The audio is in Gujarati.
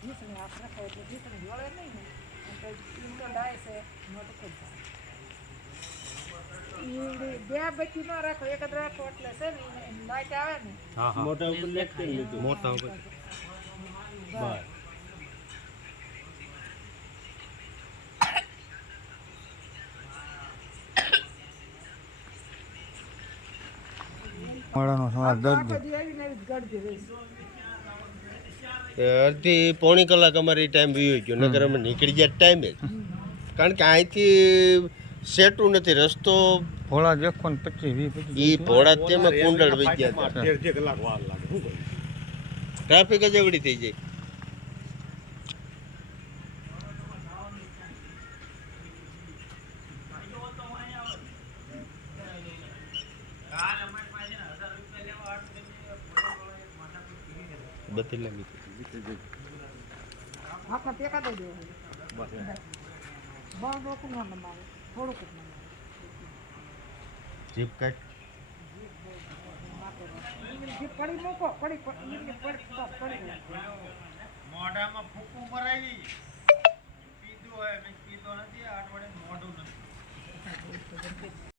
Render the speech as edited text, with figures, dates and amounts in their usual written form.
ઘીસણી હાથ રાખે એટલે ઘીસણી વળે નહીં ને એમ તો ઈંડો ડાય છે મોટું કરી ઈંડી બે બચી ન રાખો એક જ રાખો એટલે છે ને લાઈટ આવે ને મોટા ઉપર લેખતી લીધું મોટા ઉપર બસ મળવાનો સવાલ દર્દ બધી આવીને આવી જ ગળતી રહીશ અડધી પોણી કલાક અમારી ટાઈમ વીયો ગયો નગર અમે નીકળી ગયા ટાઈમે જ કારણ કે અહીંથી સેટું નથી રસ્તો ભોળા દેખો ને 25-20 ઈ ભોળા તેમાં કુંડળ વહી ગયા હતા. 13 કલાક વાર લાગે શું કરીએ ટ્રાફિક જ એવડી થઈ જાય બધી લાગી આપણે ટેકા દઈ દેવું બસ બહુ ડોકું ન નમાવે થોડુંક જ નમાવે જીપ કાટ જે પડી મૂકો પડી પડી મોઢામાં ફૂકું ભરાવી પીધું હોય મેં પીધો નથી આ અઠવાડિયે મોઢું નથી